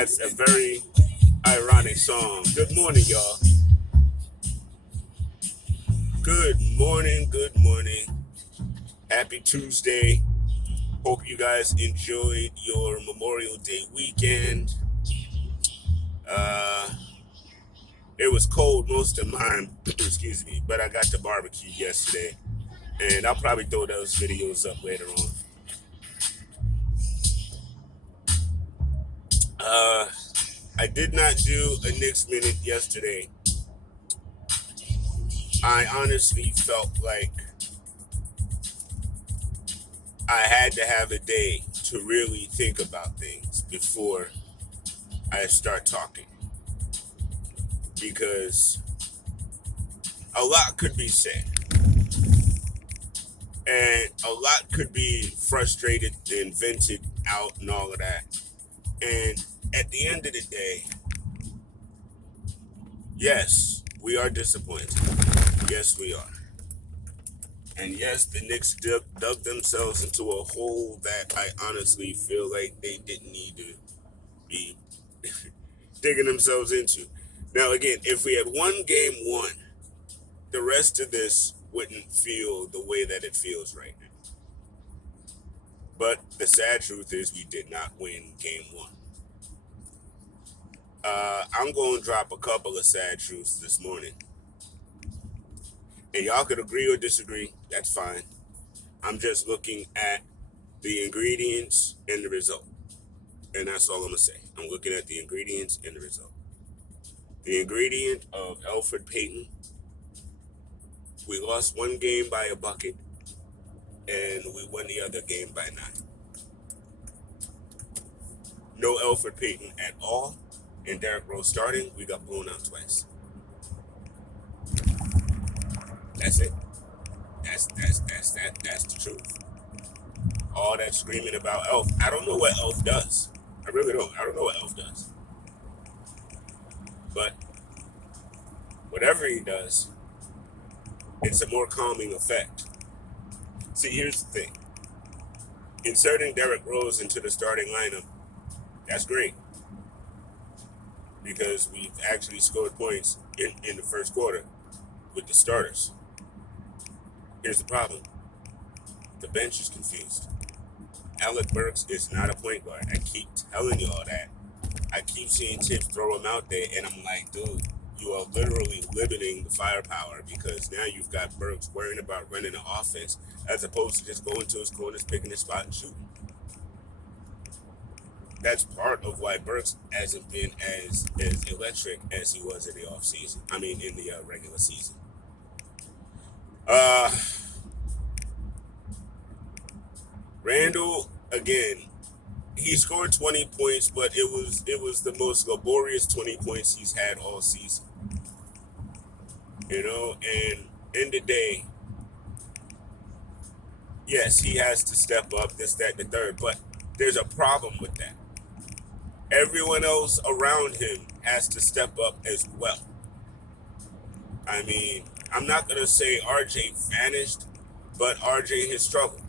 That's a very ironic song. Good morning, y'all. Good morning. Good morning. Happy Tuesday. Hope you guys enjoyed your Memorial Day weekend. Uh, it was cold most of mine, excuse me, but I got to barbecue yesterday, and I'll probably throw those videos up later on. Uh, I did not do a Knicks minute yesterday. I honestly felt like I had to have a day to really think about things before I start talking because a lot could be said and a lot could be frustrated and vented out and all of that. And at the end of the day, yes, we are disappointed. Yes, we are. And yes, the Knicks dug themselves into a hole that I honestly feel like they didn't need to be digging themselves into. Now, again, if we had won game one, the rest of this wouldn't feel the way that it feels right now. But the sad truth is we did not win game one. I'm going to drop a couple of sad truths this morning. And y'all could agree or disagree. That's fine. I'm just looking at the ingredients and the result. And that's all I'm going to say. I'm looking at the ingredients and the result. The ingredient of Alfred Payton, we lost one game by a bucket, and we won the other game by 9. No Alfred Payton at all, and Derrick Rose starting, we got blown out twice. That's it. That's the truth. All that screaming about Elf, I don't know what Elf does. I really don't. I don't know what Elf does. But whatever he does, it's a more calming effect. See, here's the thing. Inserting Derrick Rose into the starting lineup, that's great. Because we've actually scored points in the first quarter with the starters. Here's the problem. The bench is confused. Alec Burks is not a point guard. I keep telling you all that. I keep seeing Tips throw him out there, and I'm like, dude, you are literally limiting the firepower because now you've got Burks worrying about running the offense as opposed to just going to his corners, picking his spot, and shooting. That's part of why Burks hasn't been as electric as he was in the offseason. I mean, in the regular season. Randall, again, he scored 20 points, but it was the most laborious 20 points he's had all season. You know, and in the day, yes, he has to step up, this, that, and the third, but there's a problem with that. Everyone else around him has to step up as well. I mean, I'm not going to say RJ vanished, but RJ has struggled.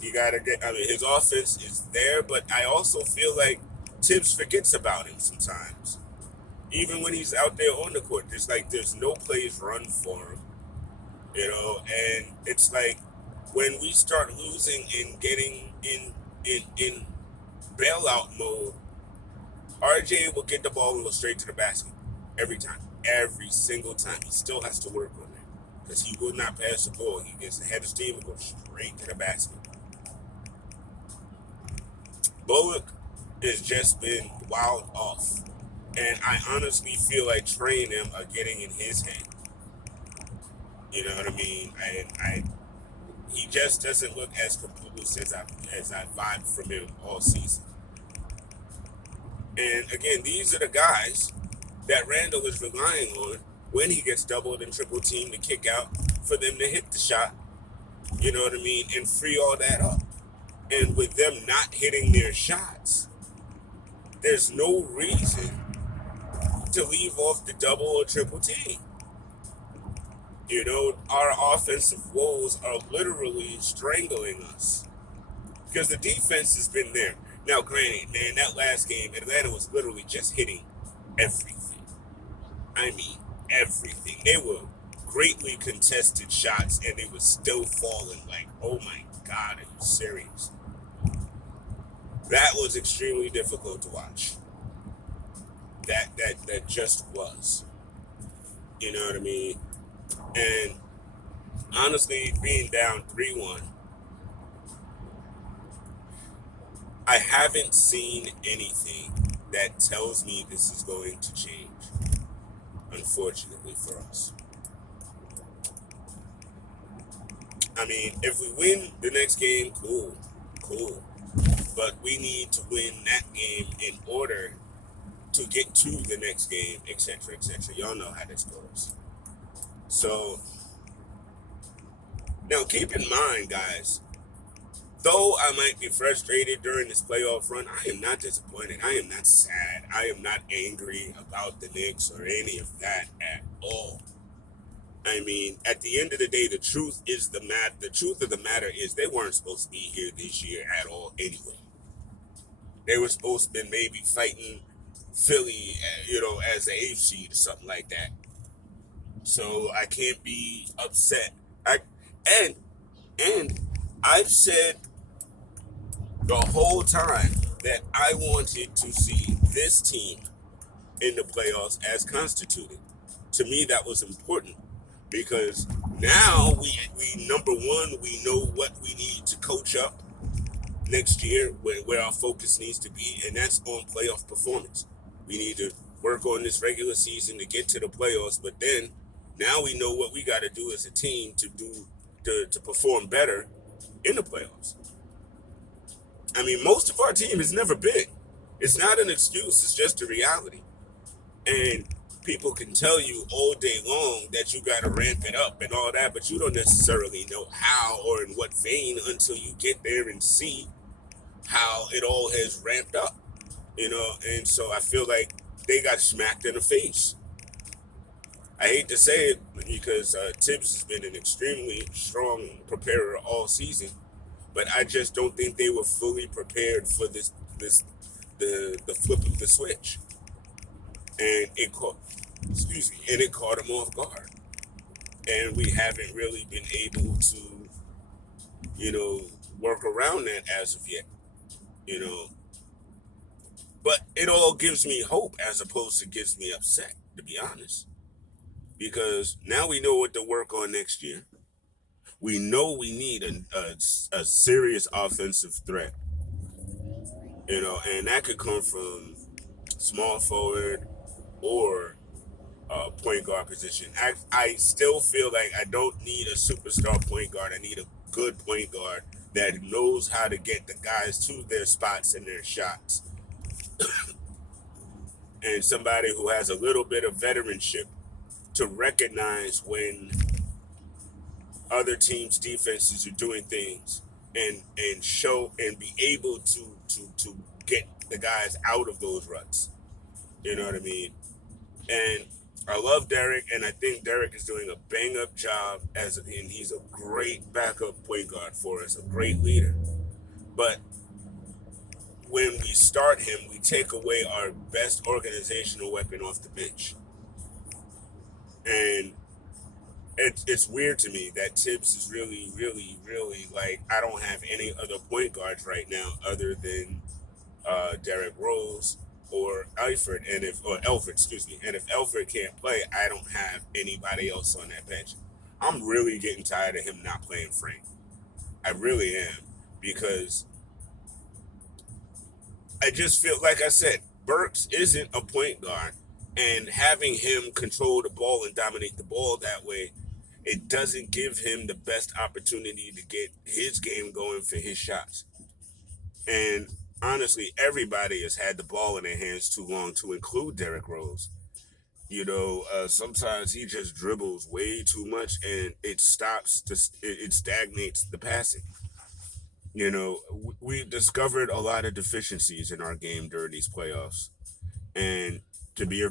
You got to get, I mean, his offense is there, but I also feel like Tibbs forgets about him sometimes. Even when he's out there on the court, there's no plays run for him, you know, and it's like when we start losing and getting in bailout mode, RJ will get the ball and go straight to the basket every time. Every single time. He still has to work on that because he will not pass the ball. He gets ahead of steam and goes straight to the basket. Bullock has just been wild off. And I honestly feel like Trey and them are getting in his head. You know what I mean? He just doesn't look as composed as I vibed from him all season. And again, these are the guys that Randall is relying on when he gets doubled and triple teamed to kick out for them to hit the shot. You know what I mean? And free all that up. And with them not hitting their shots, there's no reason to leave off the double or triple team. You know, our offensive woes are literally strangling us because the defense has been there. Now, granted, man, that last game, Atlanta was literally just hitting everything. I mean, everything. They were greatly contested shots, and they were still falling. Like, oh my God, are you serious? That was extremely difficult to watch. That just was. You know what I mean? And honestly, being down 3-1, I haven't seen anything that tells me this is going to change, unfortunately for us. I mean, if we win the next game, cool, cool. But we need to win that game in order to get to the next game, etc., etc. Y'all know how this goes. So, now keep in mind, guys, though I might be frustrated during this playoff run, I am not disappointed. I am not sad. I am not angry about the Knicks or any of that at all. I mean, at the end of the day, the truth of the matter is they weren't supposed to be here this year at all anyway. They were supposed to be maybe fighting Philly, as the eighth seed or something like that. So I can't be upset. And and I've said the whole time that I wanted to see this team in the playoffs as constituted. To me, that was important because now we number one, we know what we need to coach up next year, where our focus needs to be, and that's on playoff performance. We need to work on this regular season to get to the playoffs, but then now we know what we got to do as a team to perform better in the playoffs. I mean, most of our team has never been. It's not an excuse, it's just a reality. And people can tell you all day long that you got to ramp it up and all that, but you don't necessarily know how or in what vein until you get there and see how it all has ramped up, and so I feel like they got smacked in the face. I hate to say it because Tibbs has been an extremely strong preparer all season, but I just don't think they were fully prepared for the flip of the switch, and it caught them off guard, and we haven't really been able to, you know, work around that as of yet, you know. But it all gives me hope as opposed to gives me upset, to be honest. Because now we know what to work on next year. We know we need a serious offensive threat, and that could come from small forward or point guard position. I still feel like I don't need a superstar point guard. I need a good point guard that knows how to get the guys to their spots and their shots. And somebody who has a little bit of veteranship to recognize when other teams' defenses are doing things and show and be able to get the guys out of those ruts. You know what I mean? And I love Derek, and I think Derek is doing a bang up job and he's a great backup point guard for us, a great leader. But when we start him, we take away our best organizational weapon off the bench. And it's weird to me that Tibbs is really, really, really like, I don't have any other point guards right now other than Derrick Rose or Elford, excuse me. And if Elford can't play, I don't have anybody else on that bench. I'm really getting tired of him not playing Frank. I really am, because I just feel like I said, Burks isn't a point guard, and having him control the ball and dominate the ball that way, it doesn't give him the best opportunity to get his game going for his shots. And honestly, everybody has had the ball in their hands too long, to include Derrick Rose. Sometimes he just dribbles way too much, and it stagnates the passing. We discovered a lot of deficiencies in our game during these playoffs, and to be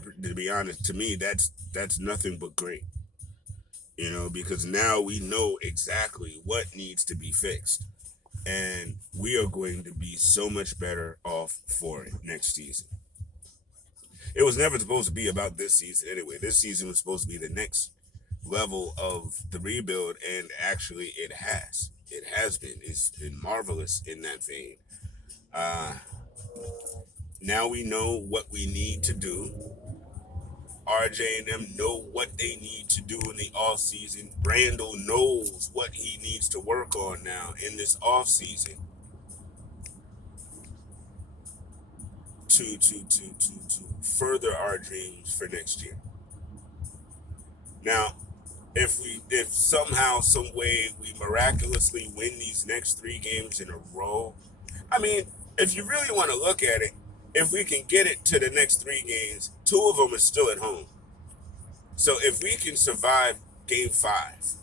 honest, to me, that's nothing but great. Because now we know exactly what needs to be fixed, And we are going to be so much better off for it next season. It was never supposed to be about this season anyway. This season was supposed to be the next level of the rebuild, and actually it has. It has been. It's been marvelous in that vein. Uh, Now we know what we need to do. RJ and them know what they need to do in the off season. Randall knows what he needs to work on now in this off season to further our dreams for next year. Now, if somehow, some way we miraculously win these next 3 games in a row, I mean, if you really want to look at it, if we can get it to the next 3 games, 2 of them are still at home. So if we can survive game 5,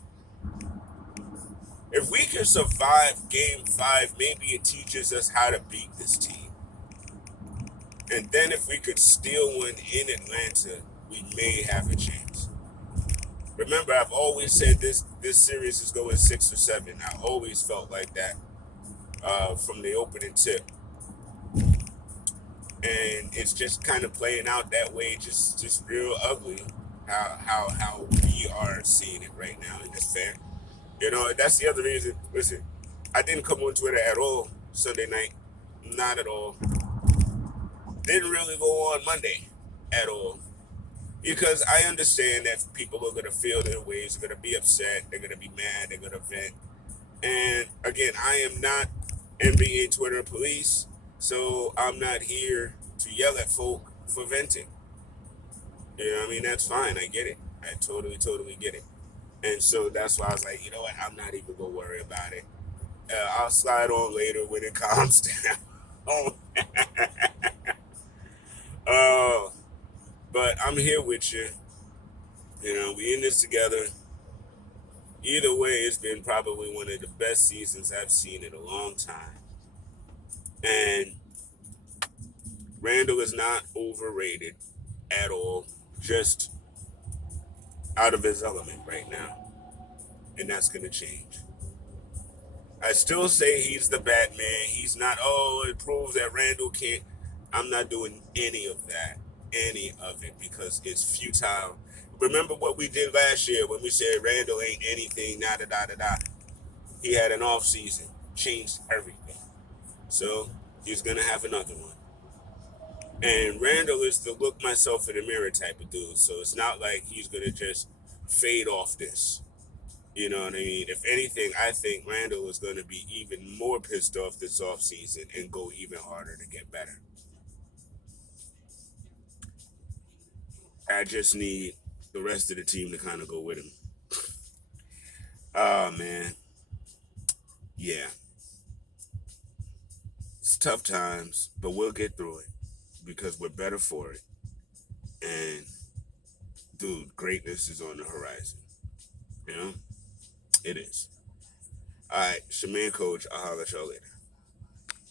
if we can survive game 5, maybe it teaches us how to beat this team. And then if we could steal one in Atlanta, we may have a chance. Remember, I've always said this series is going 6 or 7. I always felt like that from the opening tip. And it's just kind of playing out that way, just real ugly how we are seeing it right now, and it's fair. You know, that's the other reason. Listen, I didn't come on Twitter at all Sunday night. Not at all. Didn't really go on Monday at all. Because I understand that people are going to feel their ways, they're going to be upset, they're going to be mad, they're going to vent. And again, I am not NBA Twitter police, so I'm not here to yell at folk for venting. You know what I mean? That's fine. I get it. I totally get it. And so that's why I was like, you know what? I'm not even going to worry about it. I'll slide on later when it calms down. uh, but I'm here with you. You know, we in this together. Either way, it's been probably one of the best seasons I've seen in a long time. And Randall is not overrated at all. Just out of his element right now. And that's going to change. I still say he's the Batman. He's not, oh, it proves that Randall can't. I'm not doing any of that. Any of it. Because it's futile. Remember what we did last year when we said Randall ain't anything, da-da-da-da-da. He had an off season. Changed everything. So he's going to have another one. And Randall is the look myself in the mirror type of dude. So it's not like he's going to just fade off this. You know what I mean? If anything, I think Randall is going to be even more pissed off this offseason and go even harder to get better. I just need the rest of the team to kind of go with him. Oh, man. Yeah. It's tough times, but we'll get through it because we're better for it. And, dude, greatness is on the horizon. You know? It is. All right, Shaman Coach, I'll holler at y'all later.